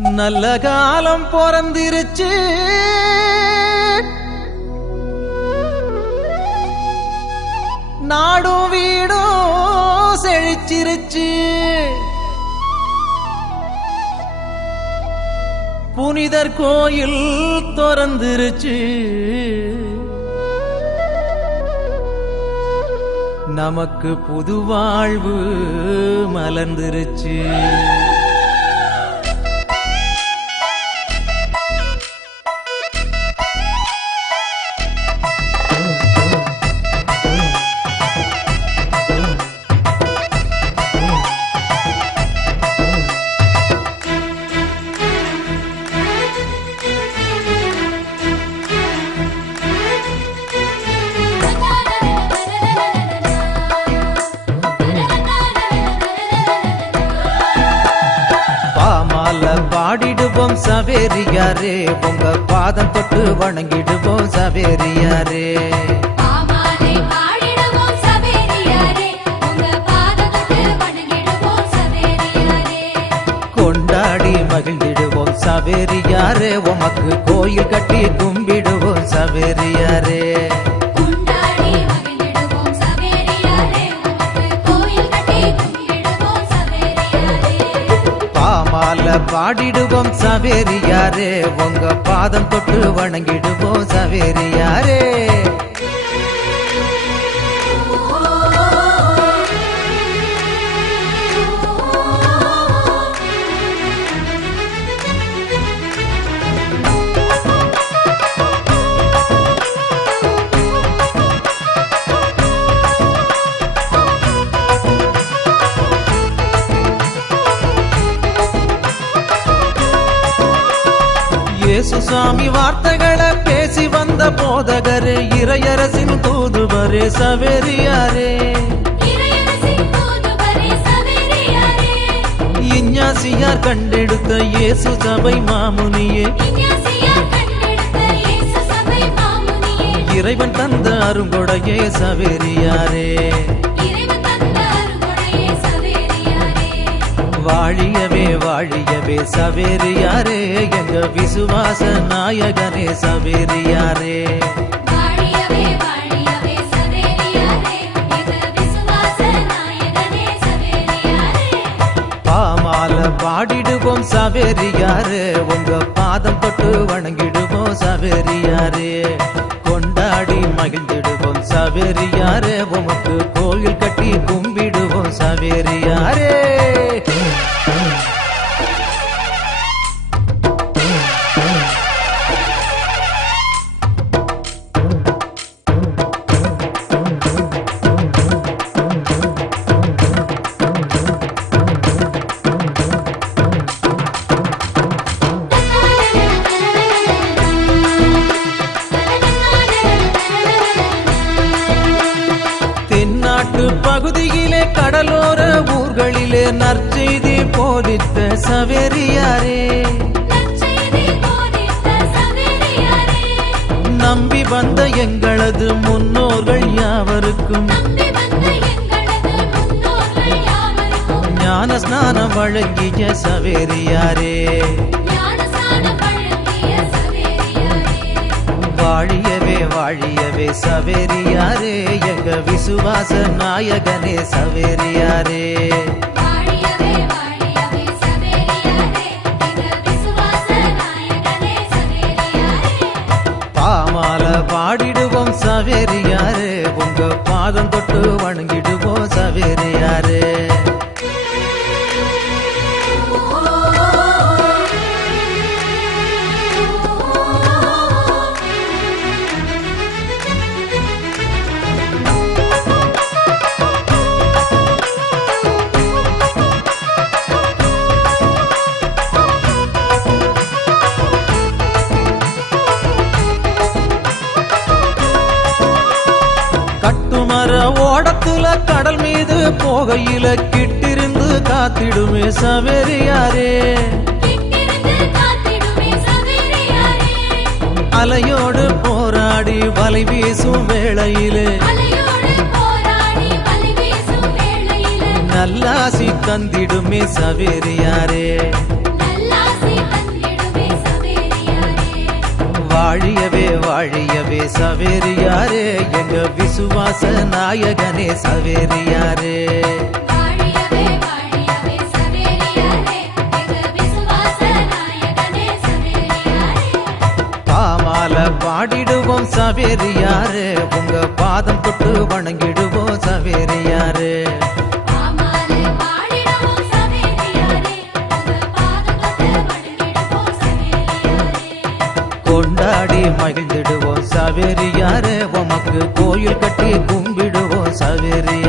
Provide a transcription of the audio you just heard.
நல்ல காலம் பிறந்திருச்சு, நாடும் வீடும் செழிச்சிருச்சு. புனிதர் கோயில் திறந்திருச்சு, நமக்கு புது வாழ்வு மலர்ந்திருச்சு. பாடிடுவோம் சவேரியாரே, உங்க பாதம் தொட்டு வணங்கிடுவோம் சவேரியாரே. கொண்டாடி மகிழ்ந்திடுவோம் சவேரியாரே, உமக்கு கோயில் கட்டி கும்பிடுவோம் சவேரியாரே. பாடிடுவோம் சவேரியாரே, உங்க பாதம் தொட்டு வணங்கிடுவோம் சவேரியாரே. இயேசுசாமி வார்த்தைகளை பேசி வந்த போதகரே, இறையரசின் தூதுவரே சவேரியாரே. இஞ்ஞாசியார் கண்டெடுத்த இயேசு சபை மாமுனியே, இறைவன் தந்த அருங்கொடையே சவேரியாரே. வாழியவே வாழியவே சவேரியாரே, எங்க விசுவாச நாயகனே சவேரியாரே. பாமால பாடிடுவோம் சவேரியாரே, உங்க பாதம் தொட்டு வணங்கிடுவோம் சவேரியாரே. கொண்டாடி மகிழ்ந்திடுவோம் சவேரியாரே, உமக்கு கோயில் கட்டி கும்பிடுவோம் சவேரியாரே. பகுதியிலே கடலோர ஊர்களிலே நற்செய்தி போதித்த சவேரியாரே. நம்பி வந்த எங்களது முன்னோர்கள் யாவருக்கும் ஞான ஸ்நானம் வழங்கிய சவேரியாரே. வாழியவே வாழியவே சவேரியாரே, எங்க விசுவாச நாயகனே சவேரியாரே. பாமால பாடிடுவோம் சவேரியாரே, உங்க பாதம் தொட்டு வணங்கிடுவோம் சவேரியாரே. கட்டுமர ஓடத்துல கடல் மீது போகையில கிட்டிருந்து காத்திடுமே சவேரியாரே. அலையோடு போராடி வலை வீசும் வேளையிலே நல்லாசி தந்திடுமே சவேரியாரே. வாழியவே வாழியவே சவேரியாரே எங்க விசுவாச நாயகனே சவேரியாரே வாழியவே வாழியவே சவேரியாரே எங்க விசுவாச நாயகனே சவேரியாரே பாமால பாடிடுவோம் சவேரியாரே உங்க பாதம் தொட்டு வணங்கிடுவோம் சவேரியாரே ஆமாலே பாடிடுவோம் சவேரியாரே உங்க பாதம் தொட்டு வணங்கிடுவோம் சவேரியாரே கொண்டாடி மகிழ்ந்திடுவோம் சவேரியாரே உமக்கு கோயில் கட்டி கும்பிடுவோம் சவேரியாரே